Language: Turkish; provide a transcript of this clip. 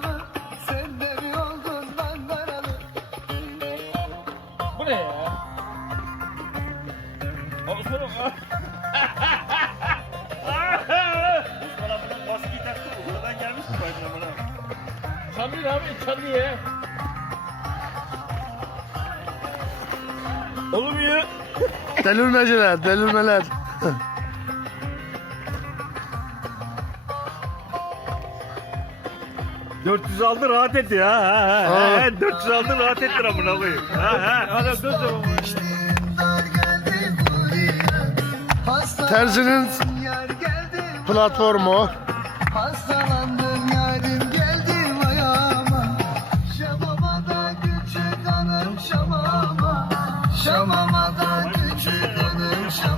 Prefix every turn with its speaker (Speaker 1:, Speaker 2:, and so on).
Speaker 1: mı, mı, oldun mangara mı?
Speaker 2: Bu ne ya? Osman Osman.
Speaker 3: Osman abinin maskeyi taktı. Buradan gelmiş
Speaker 2: abi çalıyor. Olmuyor.
Speaker 4: Delirmeceler, delirmeler.
Speaker 3: Dört aldı rahat etti ha. ha, ha,
Speaker 4: Ha.
Speaker 3: ha. 400 aldı rahat etti amına koyayım. Ha ha.
Speaker 4: Terzinin platformu.
Speaker 1: Hastalandım yarim geldim ayağıma Şamama da küçük hanım şamama Şamama da 谁不能唱？